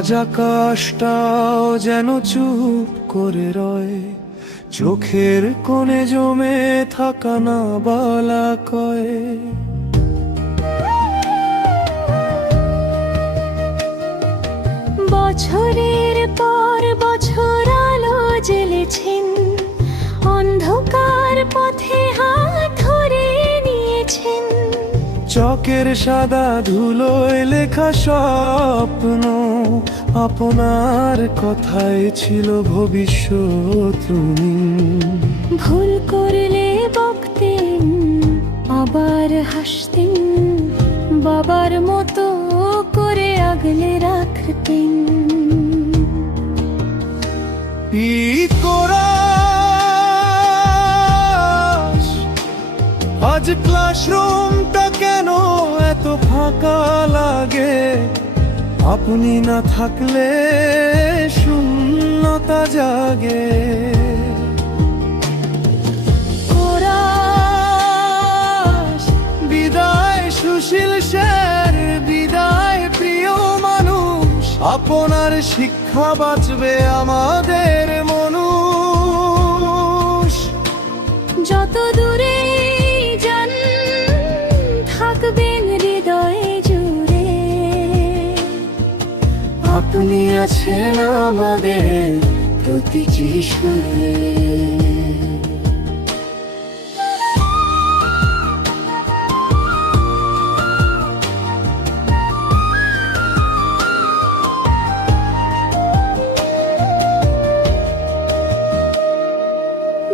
আজ আকাশটাও যেন চুপ করে রয়, চোখের কোণে জমে থাকা না বলা কয়। বছরের পর বছর আলো জ্বেলেছেন, অন্ধকার পথে হাত ধরে নিয়েছেন। চকের সাদা ধুলোয় লেখা স্বপ্ন, আপনার কথায় ছিল ভবিষ্যৎ রঙিন। ভুল করলে বকতেন, আবার হাসতেন, বাবার মতো করে আগলে রাখতেন। আজ ক্লাসরুমটা কেন এত ফাঁকা লাগে, আপনি না থাকলে শূন্যতা জাগে। বিদায় সুশীল স্যার, বিদায় প্রিয় মানুষ, আপনার শিক্ষা বাঁচবে আমাদের মানুষ। যত দূরে যান থাকবেন হৃদয়ে জুড়ে, আপনি আছেন আমাদের প্রতিটি সুরে।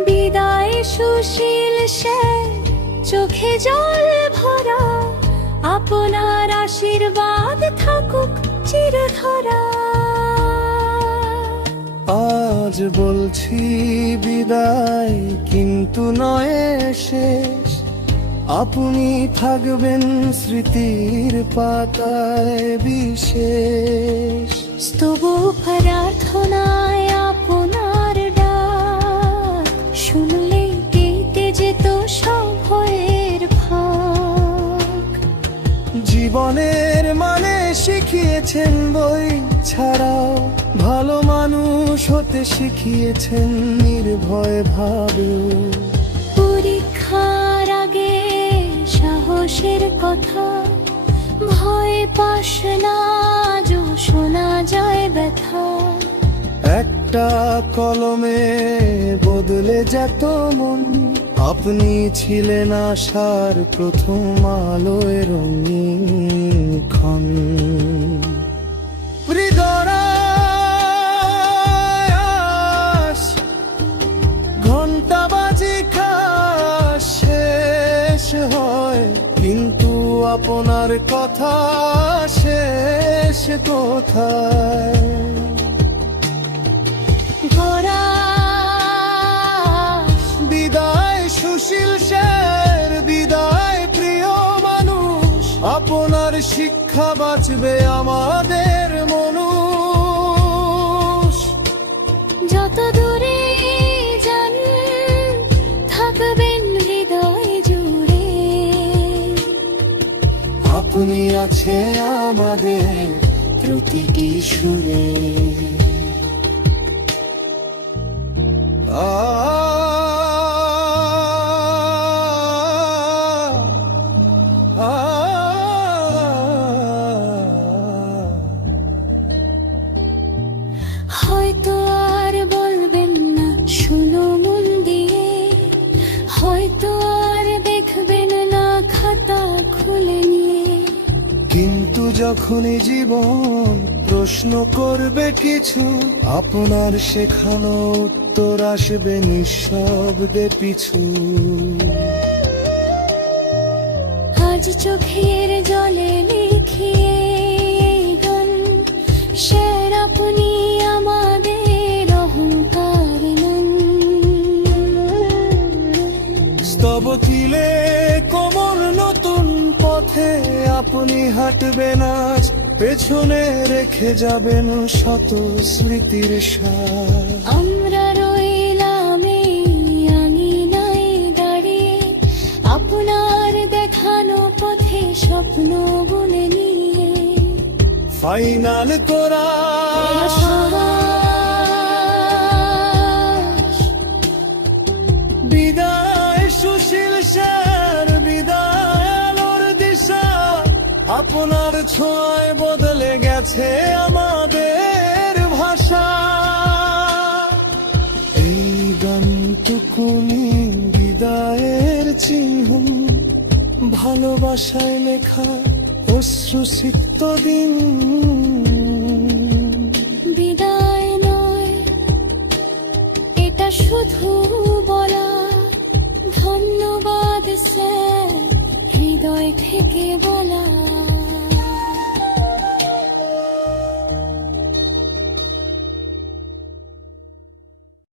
বিদায় সুশীল স্যার, চোখে জল ভরা, আপনার আশীর্বাদ থাকুক চিরধরা। আজ বলছি বিদায়, কিন্তু নয় শেষ, আপনি থাকবেন স্মৃতির পাতায় বিশেষ। তবু প্রার্থনায় আপনার ডাক শুনলেই কেটে যেত সব ভয়ের ফাঁক। জীবনের মানে শিখিয়েছেন বই ছাড়াও, ভালো মানুষ হতে শিখিয়েছেন নির্ভয় ভাবে। পরীক্ষার আগে সাহসের কথা, ভয় পাস না, যো শোনা যায় ব্যথা। একটা কলমে বদলে যেত মন, আপনি ছিলেন আশার প্রথম আলোয় রঙিন ক্ষণ। ঘন্টা বাজি খাস শেষ হয়, কিন্তু আপনার কথা শেষ কোথায়? বিদায় সুশীল স্যার, বিদায় প্রিয় মানুষ, আপনার শিক্ষা বাঁচবে আমাদের মানুষ। যত দূরে যান থাকবেন হৃদয় জুড়ে, আপনি আছে আমাদের প্রতিটি সুরে। হয়তো আর বলবেন না শুনো মন দিয়ে, হয়তো আর দেখবেন না খাতা খুলে নিয়ে। কিন্তু যখনই জীবন প্রশ্ন করবে কিছু, আপনার শেখানো উত্তর আসবে নিঃশব্দে পিছু। আজ চোখের জলে লিখিয়ে গান, স্যার আপনি আমাদের অহংকার নন। স্তব তিলে কোমর নতুন পথে আপনি হাঁটবেন আজ, পেছনে রেখে যাবেন শত স্মৃতির সার। আমরা রইলাম এই আঙিনায় দাঁড়িয়ে, আপনার দেখানো পথে স্বপ্ন বুনে নিয়ে। ফাইনাল করা বিদায় সুশীল স্যার, বিদায় আলোর দিশা, আপনার ছোঁয়ায় বদলে গেছে আমাদের ভাষা। এই গানটুকুনি বিদায়ের চিহ্ন, ভালোবাসায় লেখা অশ্রুসিক্ত দিন। বিদায় নয়, এটা শুধু বলা, ধন্যবাদ স্যার, হৃদয় থেকে বলা।